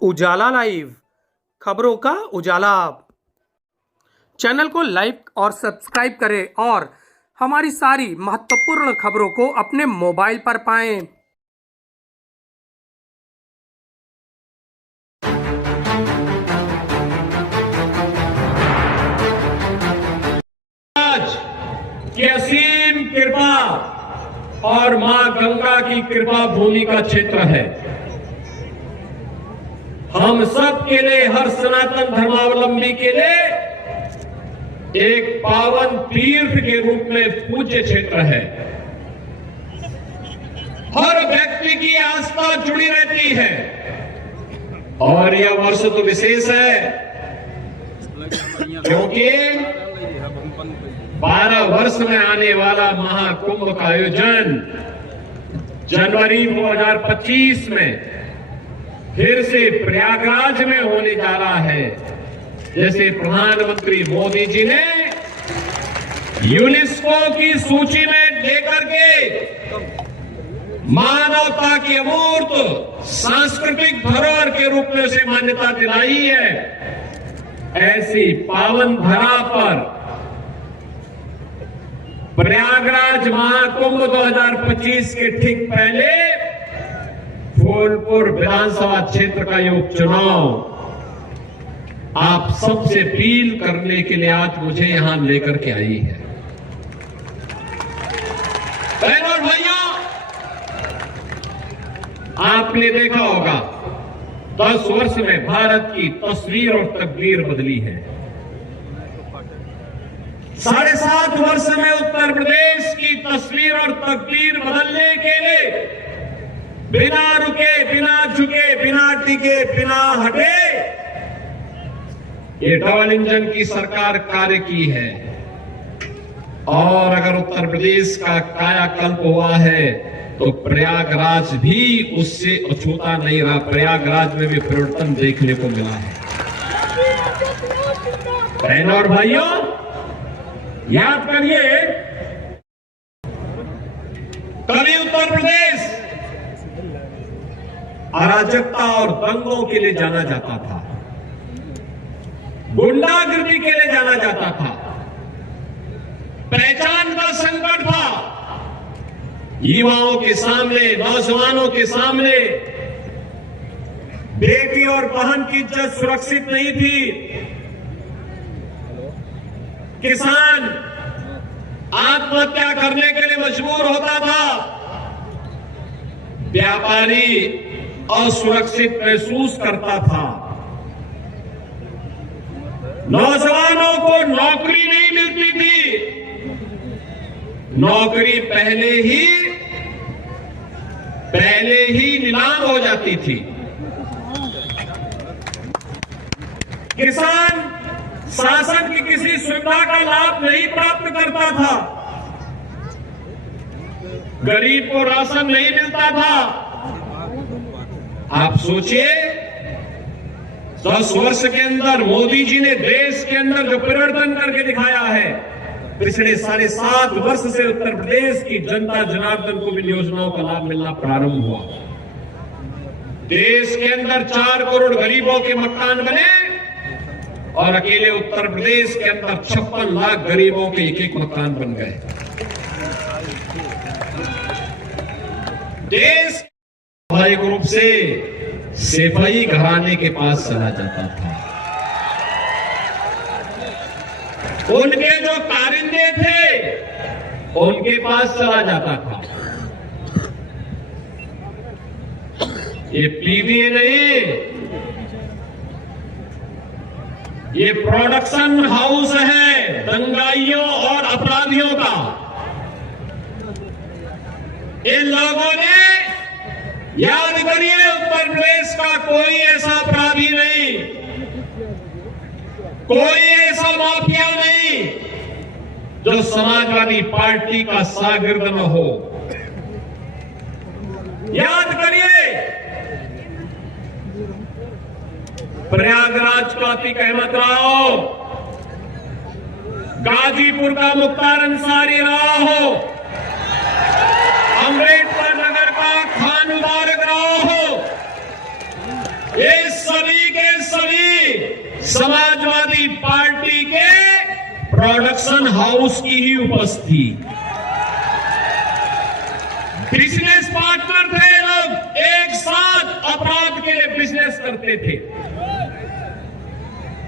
उजाला live, खबरों का उजाला। Channel को लाइक और सब्सक्राइब करें और हमारी सारी महत्वपूर्ण खबरों को अपने मोबाइल पर पाएं। आज की असीम कृपा और मां गंगा की कृपा भूमि का क्षेत्र है। हम सब के लिए, हर सनातन धर्मावलंबी के लिए एक पावन तीर्थ के रूप में पूज्य क्षेत्र है। हर व्यक्ति की आस्था जुड़ी रहती है और यह वर्ष तो विशेष है क्योंकि 12 वर्ष में आने वाला महाकुंभ का आयोजन जनवरी 2025 में फिर से प्रयागराज में होने जा रहा है। जैसे प्रधानमंत्री मोदी जी ने यूनेस्को की सूची में लेकर के मानवता की अमूर्त सांस्कृतिक धरोहर के रूप में उसे मान्यता दिलाई है, ऐसी पावन धरा पर प्रयागराज महाकुंभ 2025 के ठीक पहले फूलपुर विधानसभा क्षेत्र का ये उपचुनाव आप सबसे अपील करने के लिए आज मुझे यहां लेकर के आई है। बहनों और भाइयों, आपने देखा होगा 10 वर्ष में भारत की तस्वीर और तकदीर बदली है। 7.5 वर्ष में उत्तर प्रदेश की तस्वीर और तकदीर बदलने के लिए बिना रुके, बिना झुके, बिना टिके, बिना हटे ये डबल इंजन की सरकार कार्य की है। और अगर उत्तर प्रदेश का कायाकल्प हुआ है तो प्रयागराज भी उससे अछूता नहीं रहा। प्रयागराज में भी परिवर्तन देखने को मिला है। बहनों और भाइयों, याद करिए, कभी उत्तर प्रदेश अराजकता और दंगों के लिए जाना जाता था, गुंडागिर्दी के लिए जाना जाता था, पहचान का संकट था। युवाओं के सामने, नौजवानों के सामने बेटी और बहन की इज्जत सुरक्षित नहीं थी। किसान आत्महत्या करने के लिए मजबूर होता था, व्यापारी असुरक्षित महसूस करता था, नौजवानों को नौकरी नहीं मिलती थी, नौकरी पहले ही नीलाम हो जाती थी। किसान शासन की किसी सुविधा का लाभ नहीं प्राप्त करता था, गरीब को राशन नहीं मिलता था। आप सोचिए, 10 वर्ष के अंदर मोदी जी ने देश के अंदर जो परिवर्तन करके दिखाया है, पिछले 7.5 वर्ष से उत्तर प्रदेश की जनता जनार्दन को भी योजनाओं का लाभ मिलना प्रारंभ हुआ। देश के अंदर 4 करोड़ गरीबों के मकान बने और अकेले उत्तर प्रदेश के अंदर 56 लाख गरीबों के एक मकान बन गए। देश स्वाभाविक रूप से सिपाही घराने के पास चला जाता था। उनके जो कारिंदे थे उनके पास चला जाता था। ये पीवीए नहीं, ये प्रोडक्शन हाउस है दंगाइयों और अपराधियों का। इन लोगों ने, याद करिए, उत्तर प्रदेश का कोई ऐसा अपराधी नहीं, कोई ऐसा माफिया नहीं जो समाजवादी पार्टी का शागिर्द न हो। याद करिए, प्रयागराज का अतीक अहमद राव, गाजीपुर का मुख्तार अंसारी रहा हो, अम्बेडकर नगर का खान मुबारक राव हो, ये सब हाउस की ही उपज थी। बिजनेस पार्टनर थे लोग, एक साथ अपराध के लिए बिजनेस करते थे।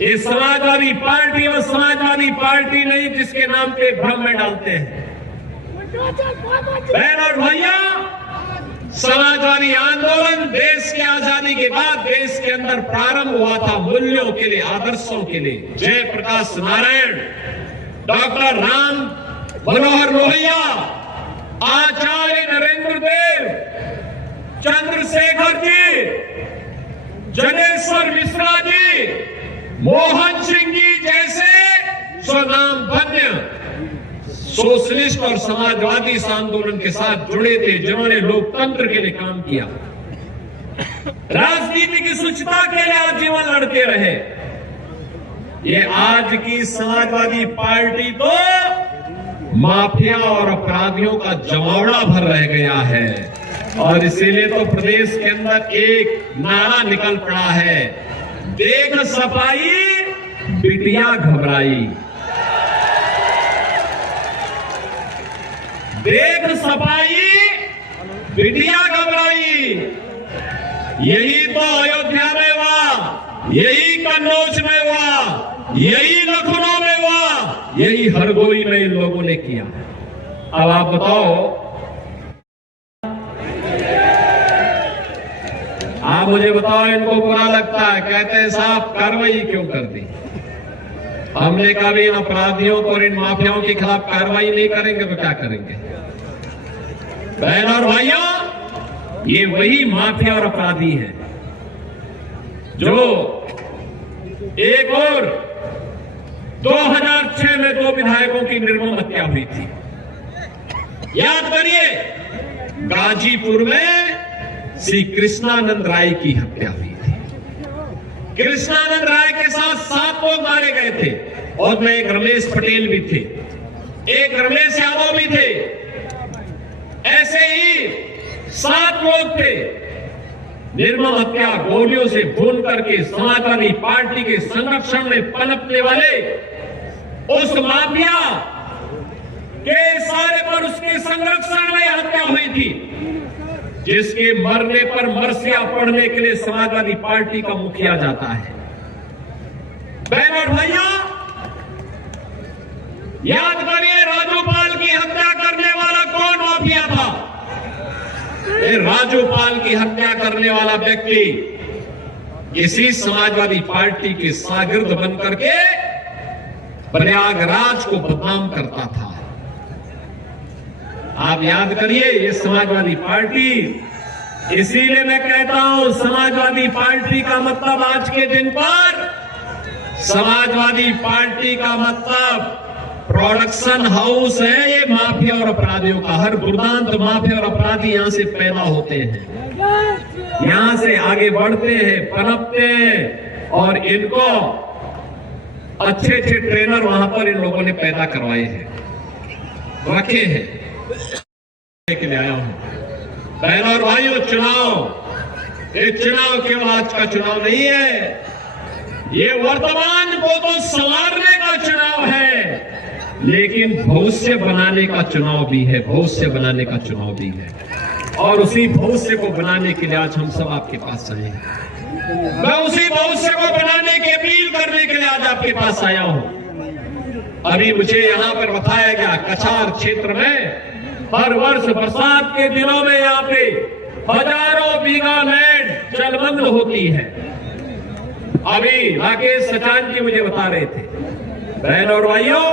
ये समाजवादी पार्टी और समाजवादी पार्टी नहीं जिसके नाम पे भ्रम में डालते हैं। बहन और भैया, समाजवादी आंदोलन देश की आजादी के बाद देश के अंदर प्रारंभ हुआ था मूल्यों के लिए, आदर्शों के लिए। जयप्रकाश नारायण, डॉक्टर राम मनोहर लोहिया, आचार्य नरेंद्र देव, चंद्रशेखर जी, जनेश्वर मिश्रा जी, मोहन सिंह जी जैसे स्वनाम धन्य सोशलिस्ट और समाजवादी इस आंदोलन के साथ जुड़े थे, जिन्होंने लोकतंत्र के लिए काम किया, राजनीति की शुचिता के लिए आजीवन लड़ते रहे। ये आज की समाजवादी पार्टी तो माफिया और अपराधियों का जमावड़ा भर रह गया है, और इसीलिए तो प्रदेश के अंदर एक नारा निकल पड़ा है, देख सफाई बिटिया घबराई। देख सफाई बिटिया घबराई। यही तो अयोध्या में हुआ, यही कन्नौज में हुआ, यही लखनऊ में हुआ, यही हरदोई में इन लोगों ने किया। अब आप बताओ, आप मुझे बताओ, इनको बुरा लगता है, कहते हैं साहब कार्रवाई क्यों कर दी? हमने कभी इन अपराधियों को और इन माफियाओं के खिलाफ कार्रवाई नहीं करेंगे तो क्या करेंगे? बहन और भाइयों, ये वही माफिया और अपराधी हैं जो एक और 2006 में 2 विधायकों की निर्मम हत्या हुई थी। याद करिए, गाजीपुर में श्री कृष्णानंद राय की हत्या हुई थी। कृष्णानंद राय के साथ 7 लोग मारे गए थे, और में एक रमेश पटेल भी थे, एक रमेश यादव भी थे। ऐसे ही 7 लोग थे। निर्मम हत्या गोलियों से भून करके समाजवादी पार्टी के संरक्षण में पनपने वाले उस माफिया के सारे पर उसके संरक्षण में हत्या हुई थी, जिसके मरने पर मरसिया पढ़ने के लिए समाजवादी पार्टी का मुखिया जाता है। बहन और भैया, याद करिए, राजूपाल की हत्या करने वाला कौन माफिया था? राजूपाल की हत्या करने वाला व्यक्ति किसी समाजवादी पार्टी के शागिर्द बनकर के प्रयागराज को बदनाम करता था। आप याद करिए, ये समाजवादी पार्टी, इसीलिए मैं कहता हूं, समाजवादी पार्टी का मतलब आज के दिन पर, समाजवादी पार्टी का मतलब प्रोडक्शन हाउस है ये माफिया और अपराधियों का। हर दुर्दांत माफिया और अपराधी यहां से पैदा होते हैं, यहां से आगे बढ़ते हैं, पनपते हैं, और इनको अच्छे अच्छे ट्रेनर वहां पर इन लोगों ने पैदा करवाए हैं, रखे हैं। के लिए आया हूं बहनों और भाइयों, ये चुनाव केवल आज का चुनाव नहीं है, ये वर्तमान को तो संवारने का चुनाव है, लेकिन भविष्य बनाने का चुनाव भी है, भविष्य बनाने का चुनाव भी है। और उसी भविष्य को बनाने के लिए आज हम सब आपके पास आए हैं। मैं उसी भविष्य को बनाने की अपील करने के लिए आज आपके पास आया हूं। अभी मुझे यहां पर बताया गया, कछार क्षेत्र में हर वर्ष बरसात के दिनों में यहाँ पे हजारों बीघा लैंड जलमग्न होती है। अभी राकेश सचान जी मुझे बता रहे थे। बहन और भाइयों,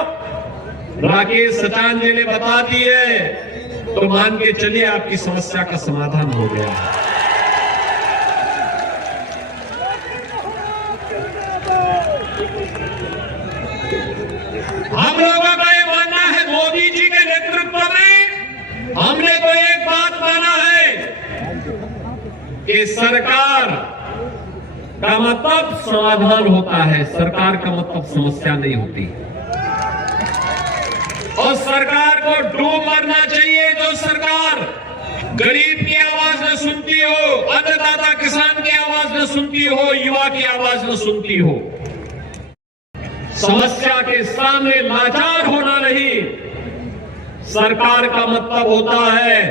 राकेश सचान जी ने बता दी है, तो मान के चलिए आपकी समस्या का समाधान हो गया। हम लोगों का ये मानना है, मोदी जी के नेतृत्व में हमने तो एक बात माना है कि सरकार का मतलब समाधान होता है, सरकार का मतलब समस्या नहीं होती। और सरकार को डूब मरना चाहिए जो सरकार गरीब की आवाज न सुनती हो, अन्नदाता किसान की आवाज न सुनती हो, युवा की आवाज न सुनती हो। समस्या के सामने लाचार होना नहीं। सरकार का मतलब होता है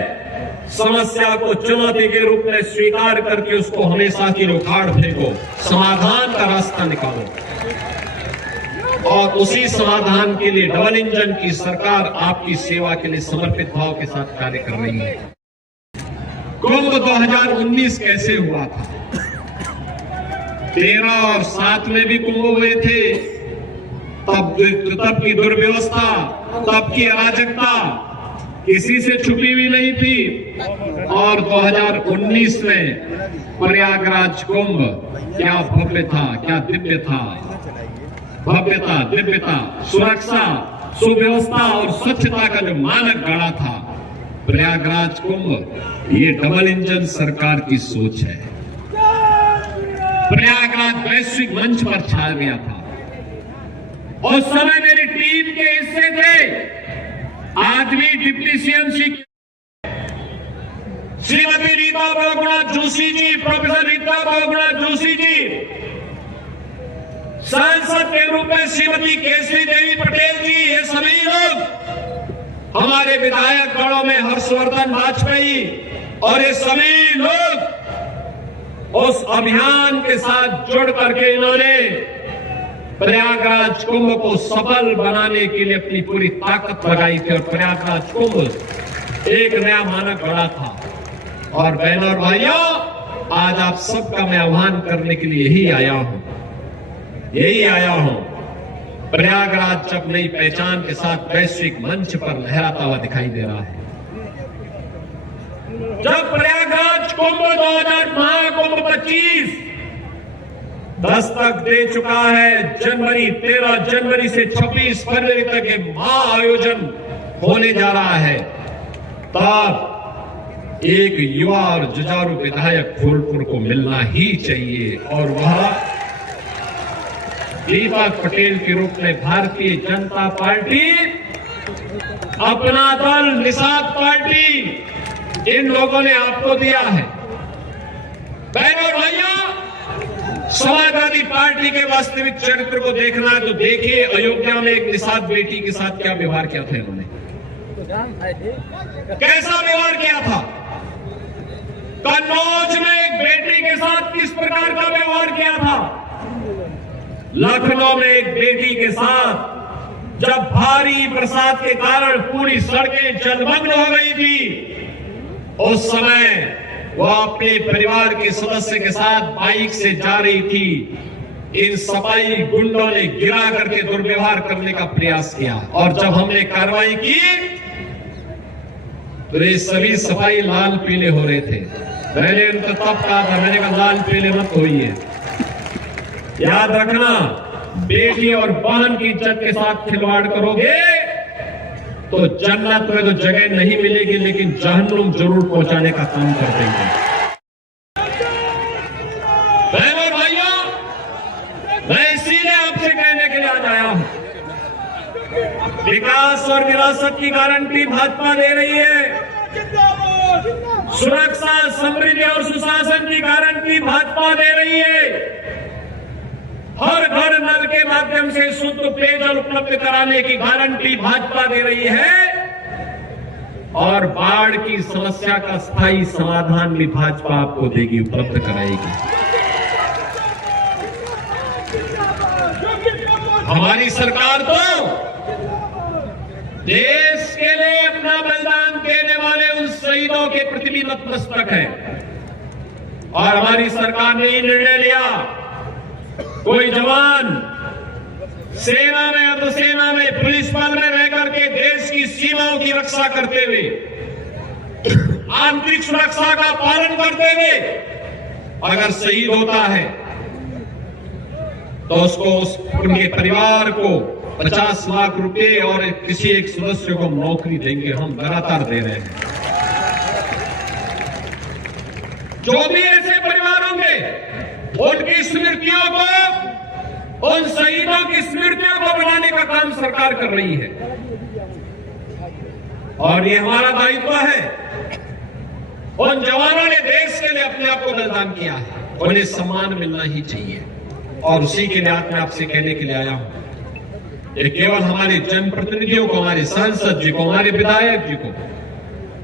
समस्या को चुनौती के रूप में स्वीकार करके उसको हमेशा की उखाड़ फेंको, समाधान का रास्ता निकालो। और उसी समाधान के लिए डबल इंजन की सरकार आपकी सेवा के लिए समर्पित भाव के साथ कार्य कर रही है। कुंभ 2019 कैसे हुआ था? 13 और 7 में भी कुंभ हुए थे। तब की दुर्व्यवस्था, तब की अराजकता किसी से छुपी हुई नहीं थी। और 2019 में प्रयागराज कुंभ क्या भव्य था, क्या दिव्य था। भव्यता, दिव्यता, सुरक्षा, सुव्यवस्था और स्वच्छता का जो मानक गढ़ा था प्रयागराज कुंभ, ये डबल इंजन सरकार की सोच है। प्रयागराज वैश्विक मंच पर छा गया था। उस समय मेरी टीम के हिस्से थे आज भी deputy CM Shrimati Rita Bahuguna Joshi ji, professor Rita Bahuguna Joshi ji, सांसद के रूप में श्रीमती केसरी देवी पटेल जी, ये सभी लोग हमारे विधायक गणों में हर्षवर्धन वाजपेयी, और ये सभी लोग उस अभियान के साथ जुड़ करके इन्होंने प्रयागराज कुंभ को सफल बनाने के लिए अपनी पूरी ताकत लगाई थी। और प्रयागराज कुंभ एक नया मानक गढ़ा था। और बहनों और भाइयों, आज आप सबका मैं आह्वान करने के लिए यही आया हूं। प्रयागराज जब नई पहचान के साथ वैश्विक मंच पर लहराता हुआ दिखाई दे रहा है। जब प्रयागराज कुंभ 2000 महाकुंभ 25 दस्तक दे चुका है, 13 जनवरी से 26 फरवरी तक ये महाआयोजन होने जा रहा है, तब एक युवा और जुझारू विधायक फूलपुर को मिलना ही चाहिए। और वह दीपक पटेल के रूप में भारतीय जनता पार्टी, अपना दल निषाद पार्टी, इन लोगों ने आपको दिया है। बहनों और भाइयों, समाजवादी पार्टी के वास्तविक चरित्र को देखना है तो देखिए अयोध्या में एक निषाद बेटी के साथ क्या व्यवहार किया था इन्होंने, कैसा व्यवहार किया था। कन्नौज में एक बेटी के साथ किस प्रकार का व्यवहार किया था। लखनऊ में एक बेटी के साथ जब भारी बरसात के कारण पूरी सड़कें जलमग्न हो गई थी, उस समय वह अपने परिवार के सदस्य के साथ बाइक से जा रही थी। इन सफाई गुंडों ने गिरा करके दुर्व्यवहार करने का प्रयास किया, और जब हमने कार्रवाई की तो ये सभी सफाई लाल पीले हो रहे थे। मैंने उनको तब कहा था, मैंने कहा लाल पीले मत होइए, याद रखना बेटी और बहन की इज्जत के साथ खिलवाड़ करोगे तो जन्नत में तो जगह नहीं मिलेगी, लेकिन जहन्नुम जरूर पहुंचाने का काम कर देंगे। बहनों और भाइयों, मैं इसीलिए आपसे कहने के लिए आज आया हूं, विकास और विरासत की गारंटी भाजपा दे रही है, सुरक्षा, समृद्धि और सुशासन की गारंटी भाजपा दे रही है, हर घर नल के माध्यम से शुद्ध पेयजल उपलब्ध कराने की गारंटी भाजपा दे रही है, और बाढ़ की समस्या का स्थायी समाधान भी भाजपा आपको देगी, उपलब्ध कराएगी। हमारी सरकार तो देश के लिए अपना बलिदान देने वाले उन शहीदों के प्रति भी नतमस्तक है। और हमारी सरकार ने ये निर्णय लिया, कोई जवान सेना में, अर्धसेना में, पुलिस बल में रह करके देश की सीमाओं की रक्षा करते हुए, आंतरिक सुरक्षा का पालन करते हुए अगर शहीद होता है तो उसको, उनके परिवार को 50 लाख रुपए और किसी एक सदस्य को नौकरी देंगे। हम लगातार दे रहे हैं। जो भी ऐसे परिवार होंगे उनकी स्मृतियों को, उन शहीदों की स्मृतियों को बनाने का काम सरकार कर रही है, और ये हमारा दायित्व है। उन जवानों ने देश के लिए अपने आप को बलिदान किया है, उन्हें सम्मान मिलना ही चाहिए। और उसी के लिए आज मैं आपसे कहने के लिए आया हूं, ये केवल हमारे जनप्रतिनिधियों को, हमारे सांसद जी को, हमारे विधायक जी को,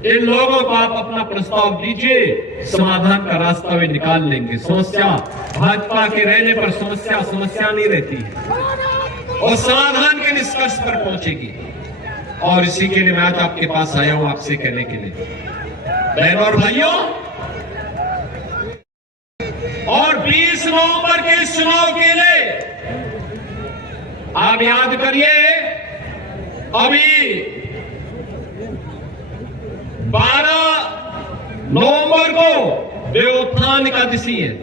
इन लोगों को आप अपना प्रस्ताव दीजिए, समाधान का रास्ता वे निकाल लेंगे। समस्या भाजपा के रहने पर समस्या नहीं रहती है और समाधान के निष्कर्ष पर पहुंचेगी। और इसी के लिए मैं आज आपके पास आया हूं, आपसे कहने के लिए, बहनों और भाइयों, और 20 नवंबर के इस चुनाव के लिए आप याद करिए, अभी 12 नवंबर को देवोत्थान एकादशी है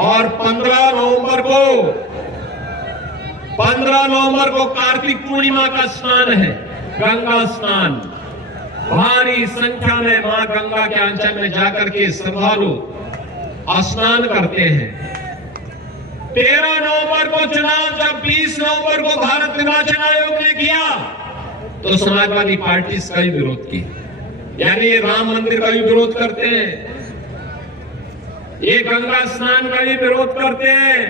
और 15 नवंबर को कार्तिक पूर्णिमा का स्नान है, गंगा स्नान। भारी संख्या में मां गंगा के आंचल में जाकर के श्रद्धालु स्नान करते हैं। 13 नवंबर को चुनाव, जब 20 नवंबर को भारत निर्वाचन आयोग ने किया तो समाजवादी पार्टी इसका ही विरोध की, यानी ये राम मंदिर का भी विरोध करते हैं, ये गंगा स्नान का भी विरोध करते हैं,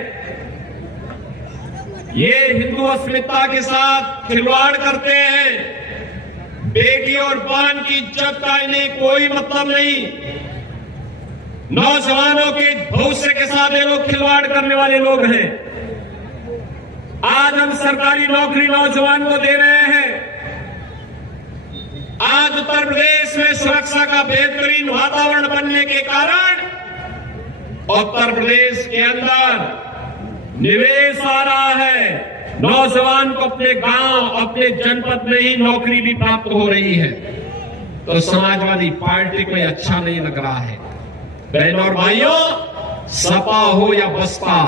ये हिंदू अस्मिता के साथ खिलवाड़ करते हैं। बेटी और बहन की इज्जत का इन्हें कोई मतलब नहीं। नौजवानों के भविष्य के साथ ये लोग खिलवाड़ करने वाले लोग हैं। आज हम सरकारी नौकरी नौजवान को दे रहे हैं। आज उत्तर प्रदेश में सुरक्षा का बेहतरीन वातावरण बनने के कारण उत्तर प्रदेश के अंदर निवेश आ रहा है। नौजवान को अपने गांव, अपने जनपद में ही नौकरी भी प्राप्त हो रही है। तो समाजवादी पार्टी को अच्छा नहीं लग रहा है। बहनों और भाइयों, सपा हो या बसपा,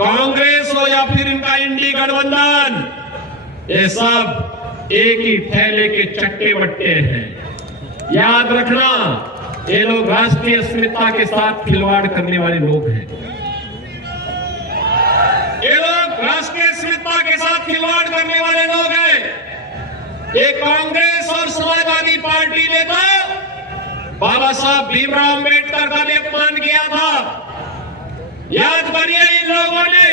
कांग्रेस हो या फिर इनका इंडी गठबंधन, ये सब एक ही थैले के चट्टे बट्टे हैं। याद रखना, ये लोग राष्ट्रीय अस्मिता के साथ खिलवाड़ करने वाले लोग हैं। ये लोग राष्ट्रीय अस्मिता के साथ खिलवाड़ करने वाले लोग हैं। ये कांग्रेस और समाजवादी पार्टी ने तो बाबा साहब भीमराव अम्बेडकर का भी अपमान किया था। याद करिए, इन लोगों ने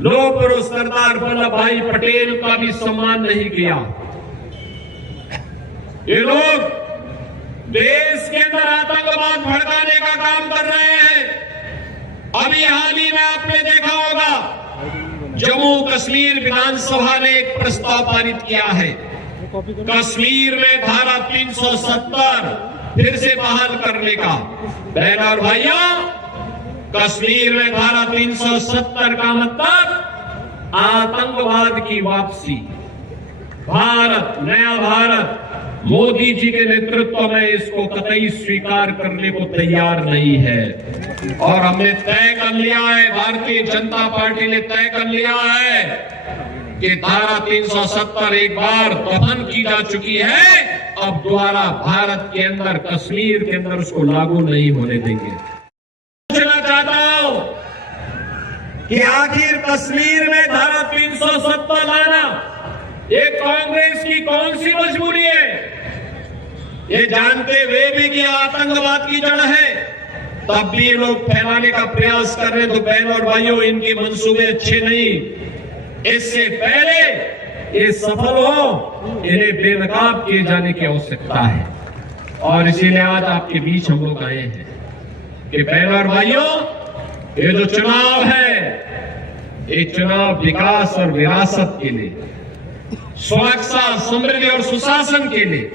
लोह पुरुष सरदार वल्लभ भाई पटेल का भी सम्मान नहीं किया। ये लोग देश के अंदर आतंकवाद भड़काने का काम कर रहे हैं। अभी हाल ही में आपने देखा होगा, जम्मू कश्मीर विधानसभा ने एक प्रस्ताव पारित किया है, कश्मीर में धारा 370 फिर से बहाल करने का। बहनों और भाइयों, कश्मीर में धारा 370 का मतलब आतंकवाद की वापसी। भारत, नया भारत, मोदी जी के नेतृत्व में इसको कतई स्वीकार करने को तैयार नहीं है। और हमने तय कर लिया है, भारतीय जनता पार्टी ने तय कर लिया है कि धारा 370 एक बार दफन की जा चुकी है, अब दोबारा भारत के अंदर, कश्मीर के अंदर उसको लागू नहीं होने देंगे। पूछना चाहता हूं कि आखिर कश्मीर में धारा 370 लाना ये कांग्रेस की कौन सी मजबूरी है? ये जानते हुए भी कि आतंकवाद की जड़ है, तब भी ये लोग फैलाने का प्रयास कर रहे। तो बहनों और भाइयों, इनके मंसूबे अच्छे नहीं। इससे पहले ये सफल हो, इन्हें बेनकाब किए जाने की आवश्यकता है। और इसीलिए आज आपके बीच हम लोग आए हैं कि बहनों और भाइयों, ये जो चुनाव है, ये चुनाव विकास और विरासत के लिए, सुरक्षा, समृद्धि और सुशासन के लिए,